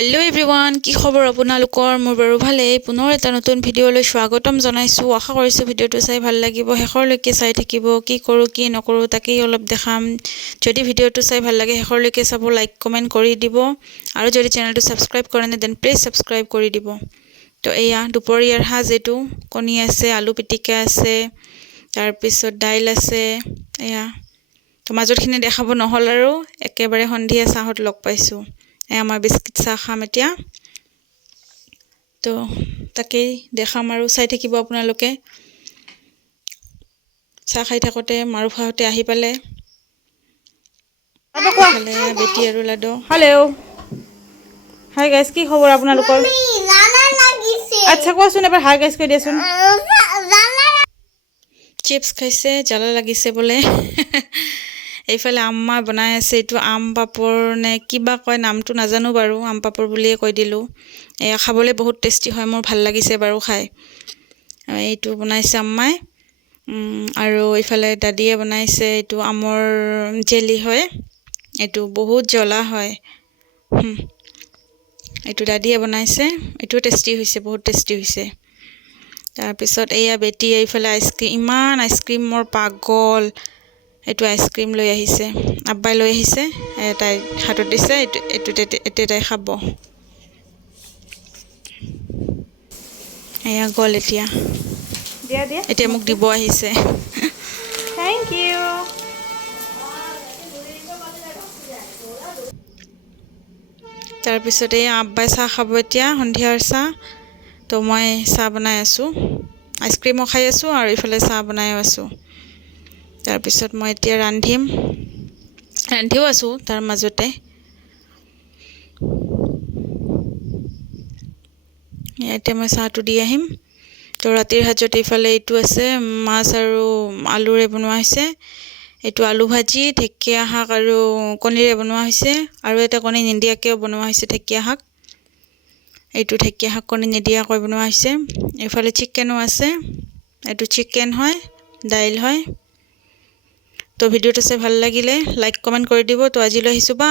hello everyone কি খবৰ আপোনালোকৰ মোৰ বাৰু ভালে পুনৰ এটা নতুন ভিডিঅলৈ স্বাগতম জনাইছো আশা কৰিছো ভিডিঅটো চাই ভাল লাগিব শেষৰলৈকে চাই থাকিব কি কৰো কি নকৰো তাকেই অলপ দেখাম যদি ভিডিঅটো চাই ভাল লাগে শেষৰলৈকে চাব লাইক কমেন্ট কৰি দিব আৰু যদি চেনেলটো সাবস্ক্ৰাইব কৰা নাই দেন প্লিজ সাবস্ক্ৰাইব কৰি দিব তো এয়া দুপৰীয়াৰ সাজ এটো কণী আছে আলু পিটিকা আছে তাৰ পিছত দাইল আছে এয়া তো মাজৰখিনি দেখাব নহল আৰু একেবাৰে সন্ধিয়া চাহত লগ পাইছো আমাৰ বিস্কিট চাহ খাম এতিয়া তো তাকেই দেখাম আৰু চাই থাকিব আপোনালোকে চাহ খাই থাকোতে মাৰুফাহতে আহি পালে খালে বেটি আৰু লাডো हेलो हाय गाइस কি খবৰ আপোনালোকৰ জালা লাগিছে আচ্ছা কোৱাচোন এবাৰ হাই গাইস কৈ দিয়াচোন চিপস খাইছে জ্বালা লাগিছে বলে এইফালে আম্মা বনাই আছে এটো আম পাপৰ নে কিবা কয় নামটো নাজানো বাৰু আম পাপৰ বুলিয়ে কৈ দিলো এয়া খাবলে বহুত টেস্টি হয় মোৰ ভাল লাগিছে বাৰু খাই এইটো বনাইছে আম্মাই আৰু এইফালে দাদিয়ে বনাইছে এটো আমৰ জেলি হয় এটো বহুত জ্বলা হয় এটো দাদিয়ে বনাইছে এটো টেস্টি হৈছে বহুত টেস্টি হৈছে তাৰ পিছত এয়া বেটি এইফালে আইসক্ৰিম ইমান আইসক্ৰিমৰ পাগল এটো আইসক্রিম লৈ আহিছে আব্বাই লৈ আহিছে তাই হাতত দিছে এটো তাই খাব এয়া গল এতিয়া দিয়া দিয়া এতিয়া মোক দিব আহিছে থ্যাংক ইউ তাৰ পিছত এই আব্বাই চাহ খাব এতিয়া সন্ধিয়াৰ চাহ তো মই চাহ বনাই আছো আইসক্ৰিমও খাই আছো আৰু ইফালে চাহ বনাই আছো তাৰ পিছত মই এতিয়া ৰান্ধিও আছো তাৰ মাজতে এতিয়া মই চাহটো দি আহিম তো ৰাতিৰ হাজত ইফালে এইটো আছে মাছ আৰু আলুৰে বনোৱা হৈছে এটো আলু ভাজি ঢেকিয়া শাক আৰু কণীৰে বনোৱা হৈছে আৰু এটা কণী নিদিয়াকেও বনোৱা হৈছে ঢেকিয়া শাক এটো ঢেকিয়া শাক কণী নিদিয়াকৈ বনোৱা হৈছে ইফালে চিকেনও আছে এটো চিকেন হয় দাইল হয় তো ভিডিওটো চাই ভাল লাগিলে লাইক কমেন্ট কৰি দিব তো আজিলৈ আহিছো বা